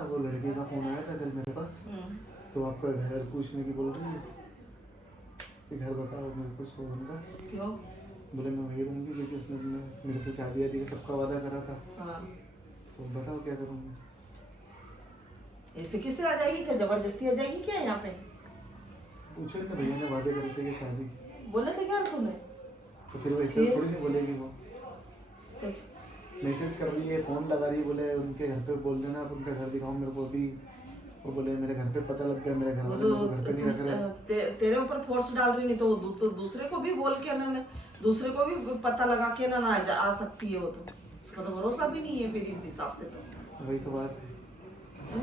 था, वो लड़के का फोन आया था कल मेरे पास, तो आपका घर पूछने की बोल रही है कि घर बताओ मेरे को सोहन का। क्यों? बोले मैं वही रहूँगी क्योंकि उसने मेरे से शादी आदि का सबका वादा करा था। हाँ। तो बताओ क्या करूँगी। ऐसे किससे आ जाएगी? क्या जबरदस्ती आ जाएगी क्या यहाँ पे? पूछो ना, भैया ने वादे करे थे कि शादी। बोले थे क्या तूने? तो फिर वो ऐसे थोड़ी नहीं बोलेगी वो। तो मैसेज कर रही है, फोन लगा रही है, बोले उनके घर पे बोल देना, आप उनका घर दिखाओ मेरे को अभी। वो बोले मेरे घर पे पता लग गया, मेरे घर वाले मेरे को घर पे नहीं रख रहे। तेरे ऊपर फोर्स डाल रही, नहीं तो वो दूसरे को भी बोल के ना, दूसरे को भी पता लगा के ना आ सकती है वो। तो उसका तो भरोसा भी नहीं है फिर इस हिसाब से। तो वही तो बात है।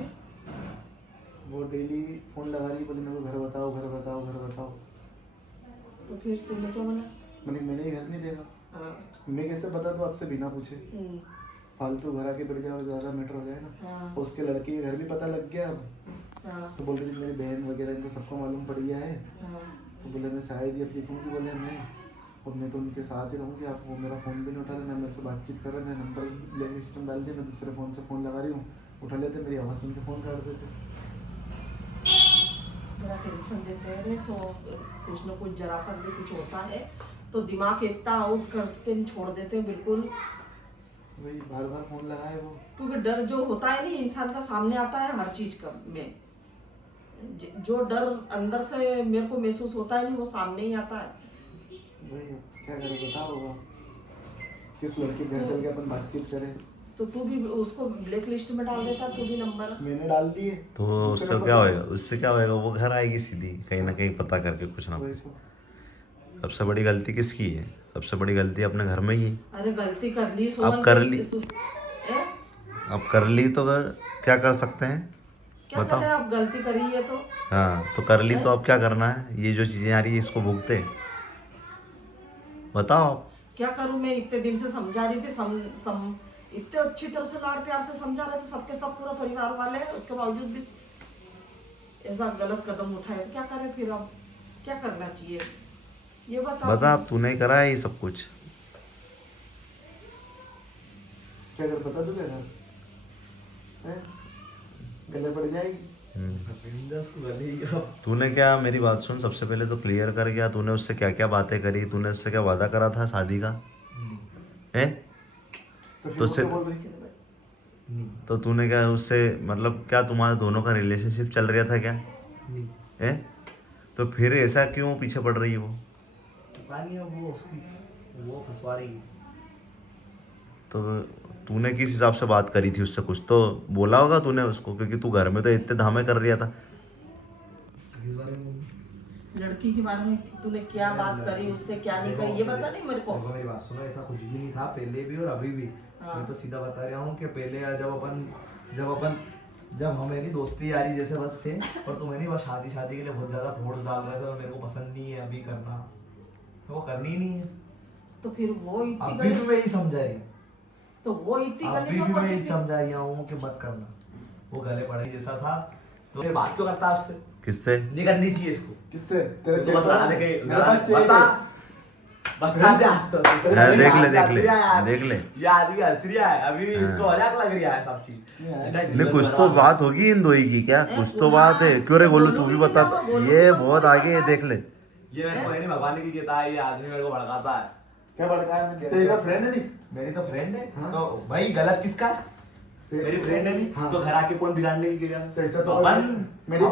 वो डेली फोन लगा रही है, बोले मेरे को घर बताओ घर बताओ घर बताओ। तो फिर तुमने क्या बोला? मैंने ही घर नहीं देगा। हाँ। मैं कैसे बता दूं आपसे बिना पूछे? फालतू घर आके बैठ जाओ, ज्यादा मैटर हो जाए ना। हाँ। और उसके लड़के के घर भी पता लग गया अब। हाँ। तो बोल रही थी मेरी बहन वगैरह इनको सबको मालूम पड़ गया है। हाँ। तो बोले मैं शायद ही अब देखूंगी, बोले मैं और मैं तो उनके साथ ही रहूँगी। आप वो मेरा फ़ोन भी नहीं उठा रहे, ना मेरे से बातचीत कर रहे, मैं नंबर ब्लैक लिस्ट में डाल दिया, मैं दूसरे फ़ोन से फ़ोन लगा रही हूँ, उठा लेते, मेरी आवाज़ सुन के फ़ोन काट देते। बड़ा टेंशन देते हैं। सो कुछ ना कुछ जरा सा भी कुछ होता है तो दिमाग इतना आउट करके छोड़ देते हैं बिल्कुल। वही बार बार फ़ोन लगाए वो। क्योंकि डर जो होता है नहीं इंसान का सामने आता है हर चीज का में, जो डर अंदर से मेरे को महसूस होता है नहीं वो सामने ही आता है। वही क्या करें बताओ, होगा किस लड़के घर चल के अपन बातचीत करें। तो तू भी उसको ब्लैक लिस्ट में डाल देता, तू भी नंबर मैंने डाल दिए। तो उससे क्या होएगा? उससे क्या होएगा? वो घर आएगी सीधी कहीं ना कहीं पता करके कुछ ना कुछ। सबसे बड़ी गलती किसकी है? सबसे बड़ी गलती अपने घर में ही। अरे गलती कर ली, अब कर ली, अब कर ली तो क्या कर सकते हैं? क्या बताओ। करें? अब गलती करी है तो हाँ तो कर ली तो अब क्या करना है? ये जो चीजें आ रही है इसको भुगते। बताओ आप। क्या करूं? मैं इतने दिन से समझा रही थी, इतने अच्छी तरह से लाड प्यार से समझा रहे थे, सबके सब पूरा परिवार वाले हैं, उसके बावजूद भी ऐसा गलत कदम उठाए। क्या करें फिर? अब क्या करना चाहिए ये बता, अब तूने करा है ये सब कुछ। क्या कर बता दूं क्या कर? गले पड़ जाएगी। तूने क्या, मेरी बात सुन, सबसे पहले तो क्लियर कर गया तूने उससे क्या क्या बातें करी, तूने उससे क्या वादा करा था शादी का है? तो तूने क्या उससे, मतलब क्या तुम्हारे दोनों का रिलेशनशिप चल रहा था क्या है? तो फिर ऐसा क्यों पीछे पड़ रही है वो? वो फंसवा रही है। तो तूने किस हिसाब से बात करी थी उससे? कुछ तो बोला होगा तूने उसको, क्योंकि तू घर में तो इतने धामे कर रहा था। लड़की के बारे में तूने क्या बात करी उससे, क्या नहीं करी, ये बता नहीं मेरे को। मेरी बात सुनो, ऐसा कुछ भी नहीं था पहले भी और अभी भी। मैं तो सीधा बता रहा हूँ कि पहले जब हमारी दोस्ती यारी जैसे बस थे, और तुम्हें नहीं बस शादी के लिए बहुत ज्यादा फोर्स डाल रहे थे और मेरे को पसंद नहीं है अभी करना, तो वो करनी ही नहीं है। तो फिर वो अभी भी मैं ही समझा रही हूँ, तो वो इतनी अभी भी मैं ही समझा रही हूँ कि मत करना। वो गले पड़े जैसा था, तो फिर बात क्यों करता है उससे? किससे? नहीं करनी चाहिए इसको। किससे? तेरे तो बता दे के मेरा बात चाहिए। बता दे तो देख ले ये आदमी हंस रहा है, अभी भी इसको मजाक लग रहा है सब चीज। नहीं, कुछ तो बात होगी इन दोई की, क्या कुछ तो बात है। क्यों रे गोलू, तू भी बता। ये बहुत आगे है, देख ले। ये मेरे को नहीं भगवान की कहता है, ये आदमी मेरे को भड़काता है। क्या भड़काया? तेरी तो फ्रेंड है नहीं? मेरी तो फ्रेंड है। तो भाई गलत किसका? मेरी फ्रेंड है नहीं तो घर आके कौन बिगाड़ने की करेगा? तो ऐसा तो मेरी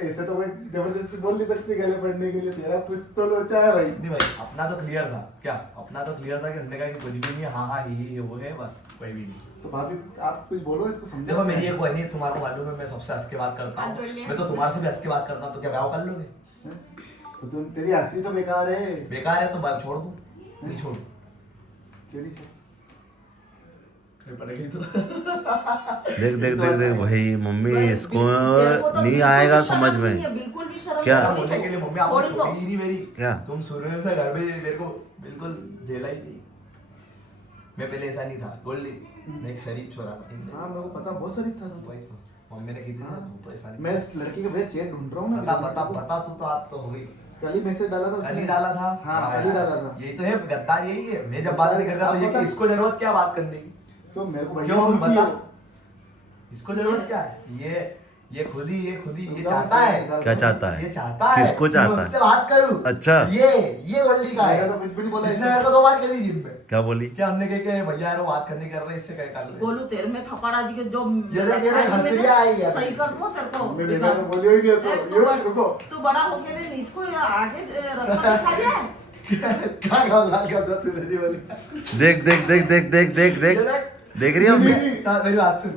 ऐसे तो कोई जबरदस्ती बोल नहीं सकती गले पड़ने के लिए। तेरा कुछ तो लोचा है भाई। नहीं भाई, अपना तो क्लियर था। क्या अपना तो क्लियर था कि हमने कहा कि कुछ भी नहीं है, हाँ ये वो है, बस कोई भी नहीं। तो भाभी आप कुछ बोलो इसको, समझो। देखो मेरी एक बहन है, तुम्हारे को मालूम है मैं सबसे हंस के बात करता हूँ, मैं तो तुम्हारे से भी हंस के बात करता हूँ, तो क्या ब्याह कर लोगे? तो तुम, तेरी हंसी तो बेकार है। बेकार है तो बात छोड़ दूँ? नहीं छोड़। क्यों नहीं? देख भाई, मम्मी इसको नहीं आएगा समझ में। बिल्कुल भी शर्म क्या? बोलने के लिए मम्मी आपको छोड़ेगी नहीं मेरी। क्या? तुम शुरू से घर में मेरे को बिल्कुल झेला ही नहीं। मैं पहले ऐसा नहीं था गोल्डी, मैं एक शरीफ छोरा था। हाँ मेरे को पता, बहुत शरीफ था तू। वही तो मम्मी ने की थी ना, तू तो ऐसा नहीं। मैं इस लड़की का भैया चेट ढूंढ रहा हूँ ना। बता तू तो आप तो हो गई। कल ही मैसेज डाला था उसने। कल ही डाला था। हाँ कल ही डाला था। यही तो है गद्दार, यही है। मैं जब बात नहीं कर रहा तो ये इसको जरूरत क्या बात करने की? क्यों मेरे को क्यों बता? इसको जरूरत क्या है? ये खुद ही ये चाहता है। क्या चाहता है? ये चाहता है किसको कि चाहता मैं है? उससे बात करूं। अच्छा। ये गोल्डी का है। मैंने तो कुछ भी नहीं बोला इसने इससे। मेरे को 2 बार कह दी जिम में। क्या बोली? क्या हमने कहा कि भैया यार वो बात करने कर रहे इससे क्या कर रहे? गोलू तेरे में थप्पड़ जी के जो ये देख हंसरिया आई है। सही कर दो तेरे को। मम्मी मैंने तो बोली ही नहीं ऐसा। ए, ये मत रुको। तू बड़ा हो गया नहीं इसको आगे रास्ता दिखा दिया है। क्या तूने नहीं बोली? देख देख देख देख देख देख देख देख रही हो नहीं, अम्मी? नहीं, मेरी बात सुन।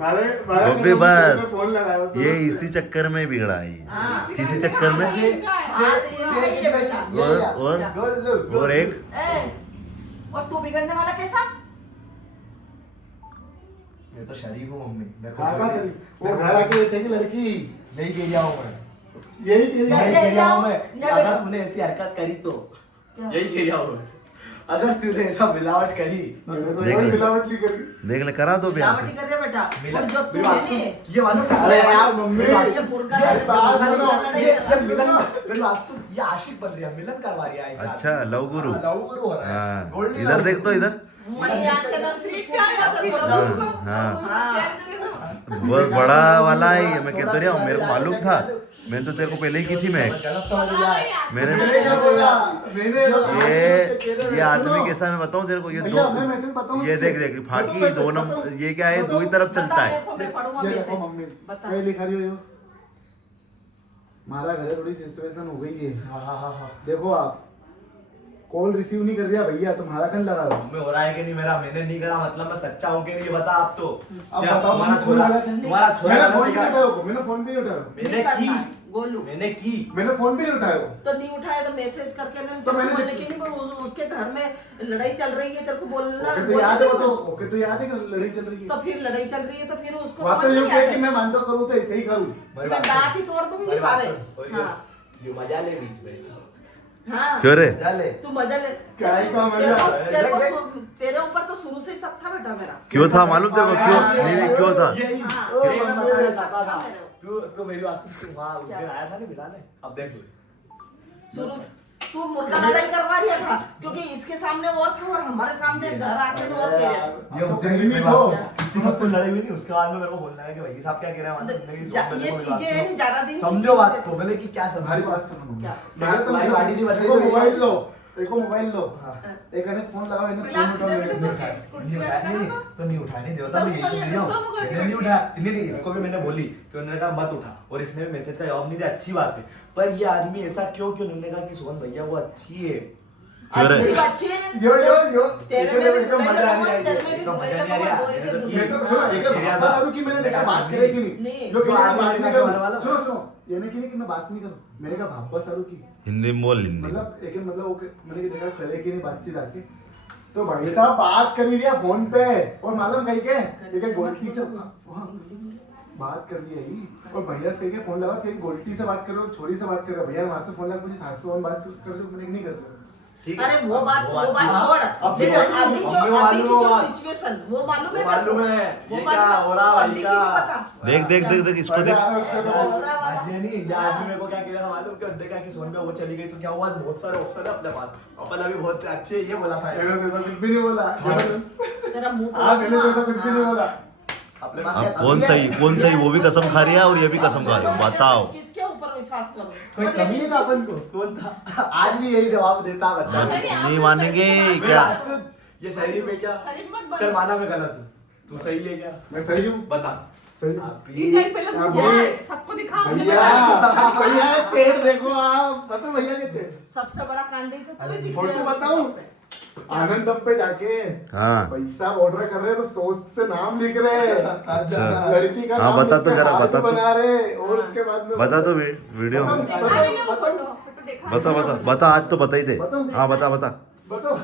अबे बस फोन लगाया तो ये इसी चक्कर में बिगड़ा है ये। हाँ। किसी चक्कर में हाँ, ये बेटा। और एक ए, और तू बिगड़ने वाला कैसा? मैं तो शरीफ हूँ मम्मी। मेरे कहाँ से वो घर आके लेते की लड़की नहीं दे जाऊँ मैं। यही तेरी ले- यही ले कह रहा हूँ जाओ, मैं ले कि अगर बेटा। तूने ऐसी हरकत करी तो क्या? यही कह रहा हूँ मैं। अगर तूने ऐसा मिलावट करी मैंने तो देख वही ले। मिलावट नहीं करी। देख ले करा दो ब्याह मिलावटी कर रहे बेटा। मिला- और जो तू मेरी बात मैंने सुन, ये मानो अरे यार मम्मी ये बुर्का ये बात सुनो। ये मिलन मेरी बात सुन, ये आशिक बन रही है, मिलन करवा रही है ऐसा। अच्छा, लव गुरु। हाँ, लव गुरु हो रहा है। हाँ गोल्डी इधर लव देख तो गुरु। इधर मैं यहाँ के नाम से बहुत बड़ा वाला है ये। मैं कहता रहा मेरे को मालूम था। मैंने तो तेरे को पहले ही की थी मैं। गलत समझ लिया है। मैंने मैंने क्या बोला? मैंने तो- ये आदमी कैसा मैं बताऊं तेरे को ये भैया, मैं मैसेज बताऊं ये उसके? देख देख बताओ फाकी मैसेज, दो बताओ। नंबर ये क्या है दो ही तरफ चलता है। मैं पढ़ूंगा ये मैसेज। देखो मम्मी बता। क्या लिखा रही हो? हमारा घर है थोड़ी सिचुएशन हो गई है। हाँ। देखो आप कॉल रिसीव नहीं कर रहा भैया तुम्हारा कन लगा हुआ। में हो रहा है कि नहीं मेरा? मैंने नहीं करा मतलब मैं सच्चा हूँ कि नहीं? ये बता आप तो। अब क्या बताओ तुम्हारा मम्मी, छोरा कौन गलत है? तुम्हारा छोरा मैंने गलत फोन है भी नहीं क्या? उठाया, मैंने फोन भी नहीं उठाया, मैंने की गोलू मैंने की मैंने फोन भी नहीं उठाया। तो नहीं उठाया तो मैसेज करके ना तो मैंने बोलने की नहीं वो उसके घर में लड़ाई चल रही है तेरे को बोलना ओके तो याद है वो तो ओके तो याद है कि लड़ाई चल रही है। तो फिर लड़ाई चल रही है तो फिर उसको बात समझ तो ये नहीं है कि आता मैं मानता करूँ तो ऐसे ही करूँ। मेरी मैं बात दांत सुन। ही तोड़ दूंगी मेरी बात सारे सुन। और हाँ ये मजा ले बीच में। हाँ क्यों रे? मजा ले। तू मजा ले क्या ही काम है तेरे को- यार? तेरे को देख, सु- तेरे ऊपर तो शुरू से ही सब था बेटा मेरा क्यों था मालूम तेरे को? क्यों नहीं क्यों था? यही हाँ, यही ओ, मैं मम्मी, बताना सब चाहता था था। मेरे को। तू मेरी बात सुन, तू वहाँ उस दिन आया था ना मिलाने, अब देख ले। शुरू से तू मुर्गा लड़ाई करवा रहा था क्योंकि इसके सामने और था और हमारे सामने घर आके में और कह रहा ये अब उस तो दिन कहीं मेरी भी बात तो। सुन, इतनी सबसे लड़ाई हुई नहीं, उसके बाद में मेरे को बोलना है कि भाई साहब क्या कह रहे हैं, मतलब नहीं जा- सुन, ये मेरे को बात चीजें है सुनो। ना, ज्यादा दिन समझो चीजें बात हैं। को, बोले कि क्या हमारी समझो बात सुनो मम्मी। क्या? मैं तो तुम्हारी मेरे गाड़ी नहीं बदली देखो तो मोबाइल लो, देखो मोबाइल लो। हाँ। एक ने फोन लगाओ इन्हें बिलाप फोन उठाओ सीधे नहीं बैठो उठाया। तो कुर्सी नहीं पे उठाया, बैठो नहीं, तो तो नहीं उठाया, नहीं देवता तब मैं यही तो कर दे ले, रहा हूँ। तुम कर मैंने ले। नहीं उठाया, नहीं, इसको भी मैंने बोली कि उन्होंने कहा मत उठा, और इसने भी मैसेज का जवाब नहीं दिया, अच्छी बात है। पर ये आदमी ऐसा क्यों कि उन्होंने कहा कि सोहन भैया वो अच्छी है। क्यों रे? अच्छी बच्चे यो तेरे में भी एकदम दुबई मजा का नहीं आई। तेरे में भी एकदम दुबई मजा का नहीं आ रहा। दो ही के मैंने तो दुबई मैं तो का। सुनो एक मेरा बात था। करूँ कि मैंने देखा मेरा बात था। करेगी नहीं नहीं। जो कि जो मैं आदमी बात नहीं देखने वाला करूँ सुनो सुनो ये नहीं कि मैं बात नहीं करूँ मैंने कहा भापा सारू की हिंदी में बोल हिंदी में। मतलब एक मतलब ओके मैंने देखा करे कि नहीं बातचीत आके तो भाई साहब बात कर लिया फोन पे और मालूम कहीं के देखा गोल्टी से वहाँ बात कर लिया ही और भैया से के फोन लगा तेरी गोल्टी से बात करो छोरी से बात कर रहा भैया वहां से फोन लगा मुझे थार से बात कर लो मैंने नहीं कर रहा ठीक है? अरे वो बात हाँ, छोड़ अब लेकिन भी- अभी जो अब भी अभी की मालूम जो है। सिचुएशन वो मालूम है वो मेरे को। मालूम है, वो ये मालूम क्या है। हो रहा तो भाई अभी की का? नहीं पता। देख देख देख देख इसको देख। हो रहा वाला। आज ये नहीं, ये आदमी मेरे को क्या कह रहा था मालूम? कि उन्होंने कहा कि सोन पे वो चली गई तो क्या हुआ, बहुत सारे ऑप्शन है अपने पास, अपन अभी बहुत अच्छे, ये बोला था मैंने तो ऐसा कुछ भी नहीं बोला तेरा मुंह हाँ मैंने तो ऐसा कुछ भी नहीं बोला अपने पास अब क्या कौन कमी है? सही वो भी कसम खा रही है और ये भी कसम खा रही है। बताओ किसके ऊपर विश्वास करूं कोई और कमी है लेकिन क्या अपन को? कौन था? आज भी यही जवाब देता बता। नहीं मानेंगे क्या? ये शरीर में क्या? शरीर मत बनो। चल माना मैं गलत हूँ, तू सही है क्या? मैं सही हूँ बता। सही आप ये ये- नहीं, पहले अब भैया ये- सबको दिखा हमने भैया बताया। भैया पेट देखो आप पता भैया के थे सबसे बड़ा कांडी तो तू ही दिख फोटो रहा है बताऊं? सबसे। आनंद अब पे जाके हाँ पैसा ऑर्डर कर रहे हैं तो सोच से नाम लिख रहे हैं अच्छा। लड़की का हाँ, नाम बता लिख तो के जरा, हाथ बता तो। बना रहे और उसके बाद में बता तो वीडियो में देखा नहीं ना वो फोटो देखा बता बता बता आज तो बता ही दे। बताओ। हाँ बता बता। बताओ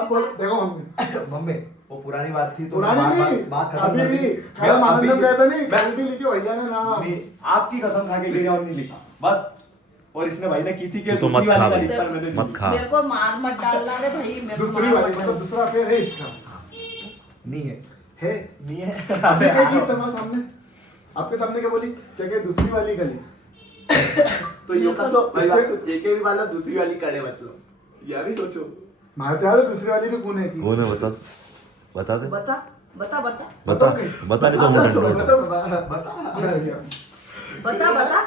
आप बोलो देखो मम्मी मम्मी वो पुरानी बात थी तो पुरानी बात- नहीं बात खत्म अभी कर भी दी। खाना मैं मानंदम अभी- कहता नहीं मैं- कल भी लिखे भैया ने नाम नहीं, आपकी कसम खा के गिरा और नहीं लिखा बस। और इसने भाई ने की थी कि तो मत दूसरी वाली खा का भाई। लिख कर मैंने मत खा। मेरे को मार मत डालना रे भाई मेरे को दूसरी मार वाली मत मतलब दूसरा अफेयर है इसका नहीं है, है नहीं है। आपने क्या की तुम्हारे सामने आपके सामने क्या बोली क्या क्या दूसरी वाली गली तो ये कसो भाई बात तो एक ही वाला दूसरी वाली करे मतलब ये भी सोचो। मारते आ दूसरी वाली भी कौन है की वो ने बता बता दे। बता बता बता बता बता नहीं तो मुंह ठंडा बता बता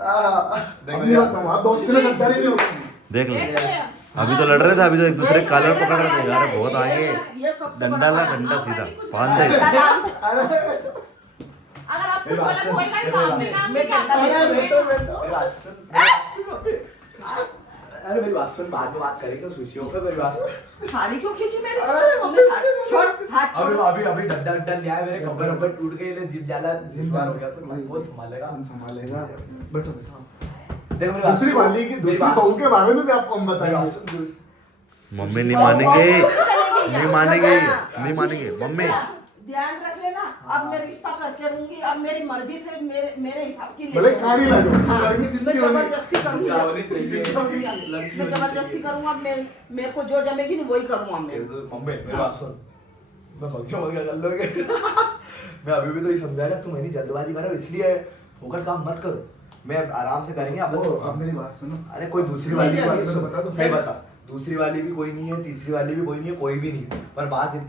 अब नहीं बताऊँ, आप दोस्ती में गद्दारी नहीं होती। देख लो देख ले अभी तो लड़ रहे थे, अभी तो एक दूसरे का कॉलर पकड़ रहे थे यार, बहुत आगे ये सबसे डंडा ला बड़ा डंडा हाँ, सीधा मैंने कुछ बांध दे अगर आप कुछ गलत होएगा तो आपने काम मैं नहीं किया डंडा बैठो बैठो। अरे मेरी बात सुन, बाद में बात करेंगे उस विषयों पे। मेरी बात सुन। साड़ी क्यों खींची मेरी? तुमने साड़ी छोड़, हाथ छोड़। अभी डंडा लिया है, मेरे कब्बर वब्बर टूट गए, जिम जाला जिम्मेदार हो गया, तो कौन संभालेगा? कौन संभालेगा? बैठो बैठो। देखो मेरी बात दूसरी सुन। वाली की मेरी दूसरी बात बहू सुन। के बारे में भी आपको हम मेरी बात बताएंगे। सुन। मम्मी नहीं मानेंगे, नहीं मानेंगे, नहीं मानेंगे मम्मी। ध्यान रख लेना, अब मैं रिश्ता करके रहूंगी, अब मेरी मर्जी से मेरे हिसाब की भले कहानी ला दो, हाँ, लड़की मैं जितनी होनी। जबरदस्ती करूंगी। चावली चाहिए, मैं जबरदस्ती करूंगा, मेरे को जो जमेगी ना वही करूंगा मैं। मम्मी मेरी बात सुन, मैं बच्चों मत कर लोगे। मैं अभी भी तो ये समझा रहा, तुम इतनी जल्दबाजी कर रहे हो, इसलिए होकर काम मत करो, मैं आराम से करेंगे। अब मेरी बात सुनो। अरे कोई दूसरी वाली नहीं, कोई नहीं, बता दो। सही बता, दूसरी वाली भी कोई नहीं है, तीसरी वाली भी कोई नहीं है, कोई भी नहीं, पर बात